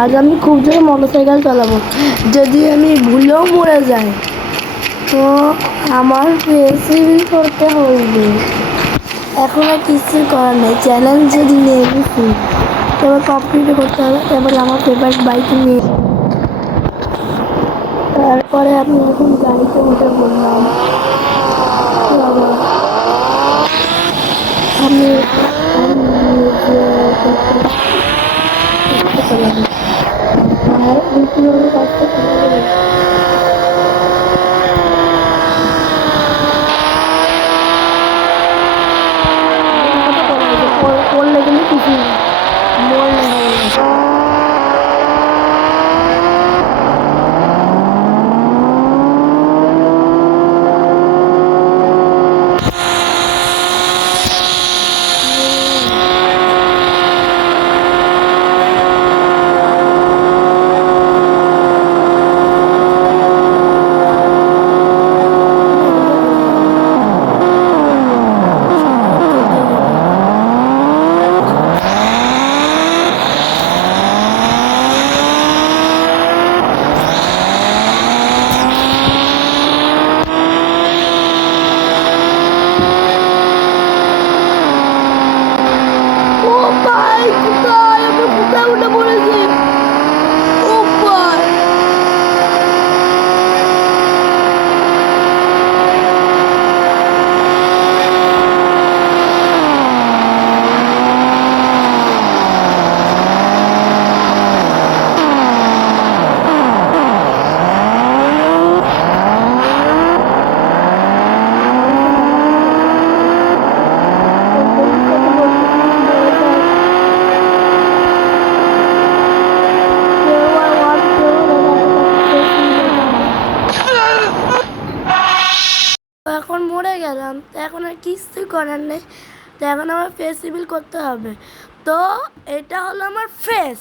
আজ আমি খুব জোরে মোটরসাইকেল চালাবো। যদি আমি ভুলেও মরে যাই তো আমার রেসিপি করতে হবে। এখন আর কিছু করার নেই, চ্যালেঞ্জ যদি নিয়ে গেছি এবার কমপ্লিট করতে হবে। এবার আমার ফেভারিট বাইক নিয়ে তারপরে আমি এখন গাড়িতে উঠে বললাম আমি চালাবো আর কিভাবে কাজটা কিভাবে করলে কিন্তু কিছু মরলে হবে না। এখন মরে গেলাম, তো এখন আর কিছুই করার নেই। তো এখন আমার ফেস রিভিল করতে হবে। তো এটা হলো আমার ফেস।